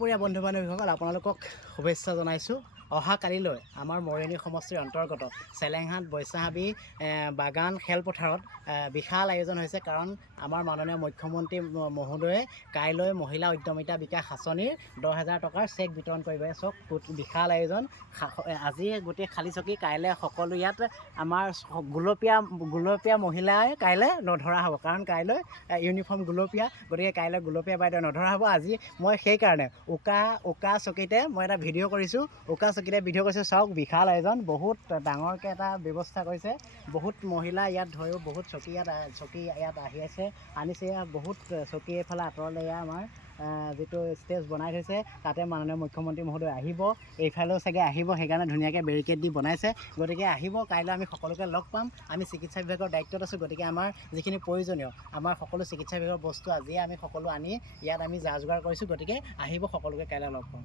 প্ৰিয় বন্ধু বান্ধৱীসকল আপোনালোকক শুভেচ্ছা জনাইছোঁ। অহা কালিলৈ আমাৰ মৰিয়নি সমষ্টিৰ অন্তৰ্গত চেলেংহাট বৈচাহাবি বাগান খেলপথাৰত বিশাল আয়োজন হৈছে। কাৰণ আমাৰ মাননীয় মুখ্যমন্ত্ৰী মহোদয়ে কাইলৈ মহিলা উদ্যমিতা বিকাশ আঁচনিৰ 10,000 টকাৰ চেক বিতৰণ কৰিব। চক বিশাল আয়োজন। আজি গোটেই খালী চকী, কাইলৈ সকলো ইয়াত আমাৰ গুলপীয়া মহিলাই কাইলৈ নধৰা হ'ব। কাৰণ কাইলৈ ইউনিফৰ্ম গুলপীয়া, গতিকে কাইলৈ গুলপীয়া বাইদেউ নধৰা হ'ব। আজি মই সেইকাৰণে উকা চকীতে মই এটা ভিডিঅ' কৰিছোঁ। চাওক বিশাল আয়োজন, বহুত ডাঙৰকৈ এটা ব্যৱস্থা কৰিছে। বহুত মহিলা ইয়াত ধৰিও বহুত চকী ইয়াত আনিছে। বহুত চকী এইফালে আঁতৰলৈ আমাৰ যিটো ষ্টেজ বনাই থৈছে, তাতে মাননীয় মুখ্যমন্ত্ৰী মহোদয় আহিব। এইফালেও চাগে আহিব, সেইকাৰণে ধুনীয়াকৈ বেৰিকেড দি বনাইছে। গতিকে আহিব, কাইলৈ আমি সকলোকে লগ পাম। আমি চিকিৎসা বিভাগৰ দায়িত্বত আছোঁ, গতিকে আমাৰ যিখিনি প্ৰয়োজনীয় আমাৰ সকলো চিকিৎসা বিভাগৰ বস্তু আজিয়ে আমি সকলো আনি ইয়াত আমি যা যোগাৰ কৰিছোঁ। গতিকে আহিব, সকলোকে কাইলৈ লগ পাম।